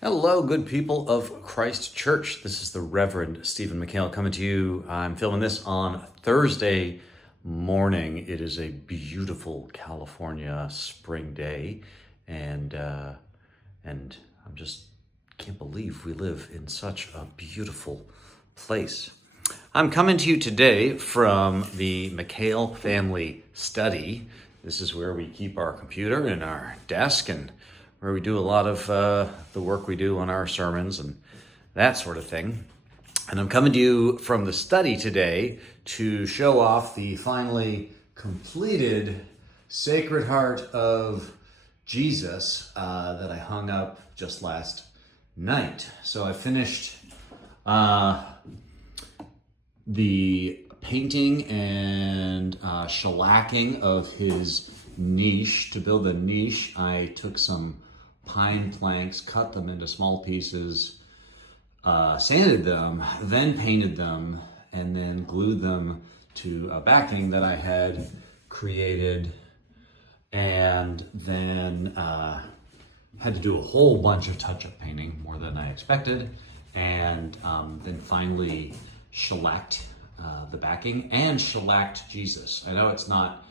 Hello, good people of Christ Church. This is the Reverend Stephen McHale coming to you. I'm filming this on Thursday morning. It is a beautiful California spring day, and I'm just can't believe we live in such a beautiful place. I'm coming to you today from the McHale family study. This is where we keep our computer and our desk and where we do a lot of the work we do on our sermons and that sort of thing. And I'm coming to you from the study today to show off the finally completed Sacred Heart of Jesus that I hung up just last night. So I finished the painting and shellacking of his niche. To build the niche, I took some pine planks, cut them into small pieces, sanded them, then painted them, and then glued them to a backing that I had created, and then had to do a whole bunch of touch-up painting, more than I expected, and then finally shellacked the backing and shellacked Jesus. I know it's not,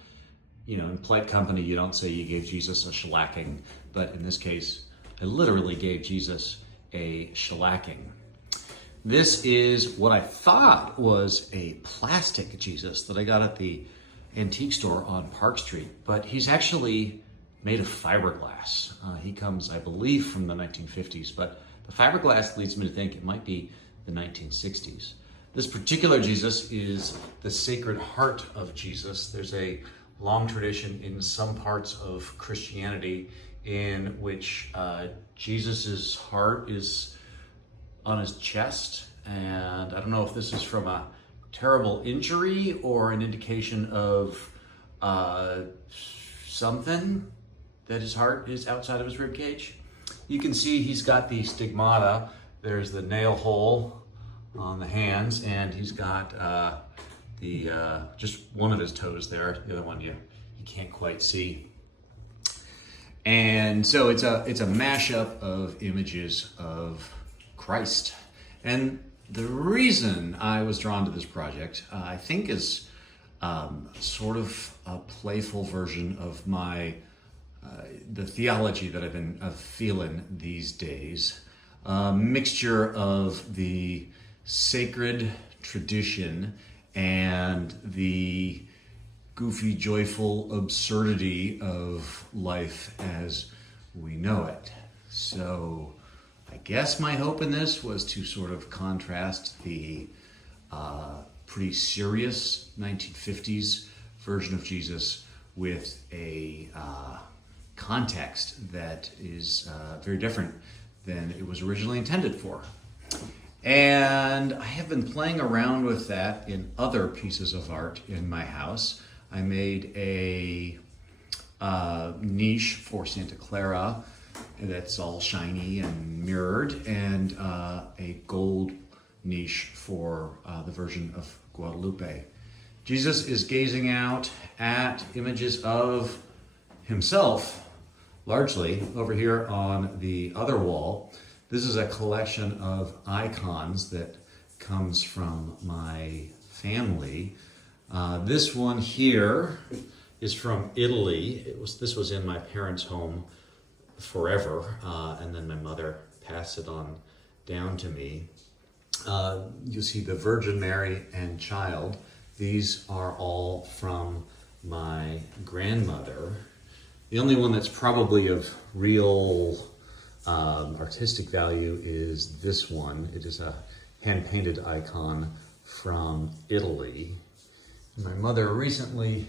in polite company, you don't say you gave Jesus a shellacking, but in this case, I literally gave Jesus a shellacking. This is what I thought was a plastic Jesus that I got at the antique store on Park Street, but he's actually made of fiberglass. He comes, I believe, from the 1950s, but the fiberglass leads me to think it might be the 1960s. This particular Jesus is the Sacred Heart of Jesus. There's a long tradition in some parts of Christianity in which Jesus's heart is on his chest, and I don't know if this is from a terrible injury or an indication of something that his heart is outside of his rib cage. You can see he's got the stigmata. There's the nail hole on the hands, and he's got just one of his toes there. The other one you can't quite see. And so it's a mashup of images of Christ. And the reason I was drawn to this project, I think, is sort of a playful version of my the theology that I've been feeling these days. A mixture of the sacred tradition and the goofy, joyful absurdity of life as we know it. So I guess my hope in this was to sort of contrast the pretty serious 1950s version of Jesus with a context that is very different than it was originally intended for. And I have been playing around with that in other pieces of art in my house. I made a niche for Santa Clara that's all shiny and mirrored, and a gold niche for the version of Guadalupe. Jesus is gazing out at images of himself, largely, over here on the other wall. This is a collection of icons that comes from my family. This one here is from Italy. This was in my parents' home forever, and then my mother passed it on down to me. You see the Virgin Mary and Child. These are all from my grandmother. The only one that's probably of real artistic value is this one. It is a hand-painted icon from Italy. My mother recently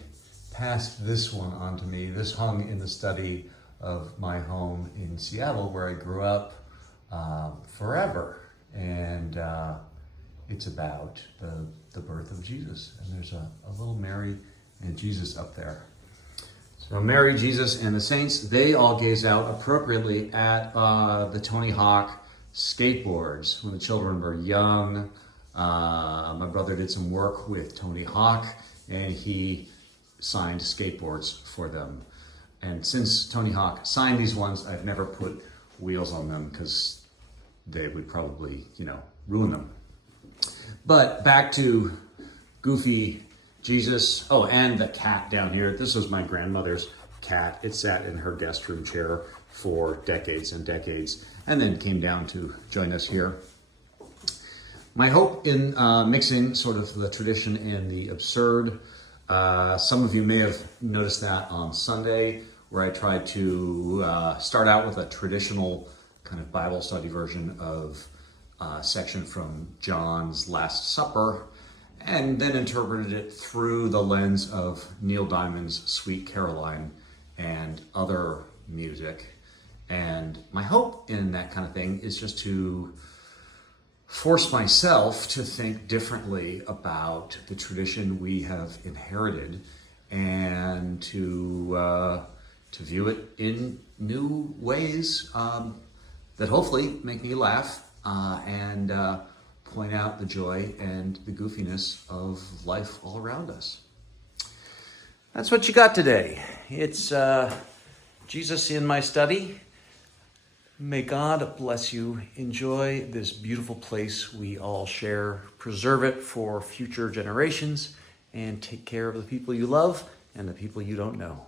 passed this one on to me. This hung in the study of my home in Seattle, where I grew up forever. And it's about the birth of Jesus. And there's a little Mary and Jesus up there. So Mary, Jesus, and the saints, they all gaze out appropriately at the Tony Hawk skateboards when the children were young. My brother did some work with Tony Hawk, and he signed skateboards for them. And since Tony Hawk signed these ones, I've never put wheels on them because they would probably, ruin them. But back to Goofy Jesus. Oh, and the cat down here. This was my grandmother's cat. It sat in her guest room chair for decades and decades, and then came down to join us here. My hope in mixing sort of the tradition and the absurd, some of you may have noticed that on Sunday, where I tried to start out with a traditional kind of Bible study version of a section from John's Last Supper, and then interpreted it through the lens of Neil Diamond's Sweet Caroline and other music. And my hope in that kind of thing is just to force myself to think differently about the tradition we have inherited, and to view it in new ways that hopefully make me laugh and point out the joy and the goofiness of life all around us. That's what you got today. It's Jesus in my study. May God bless you. Enjoy this beautiful place we all share. Preserve it for future generations, and take care of the people you love and the people you don't know.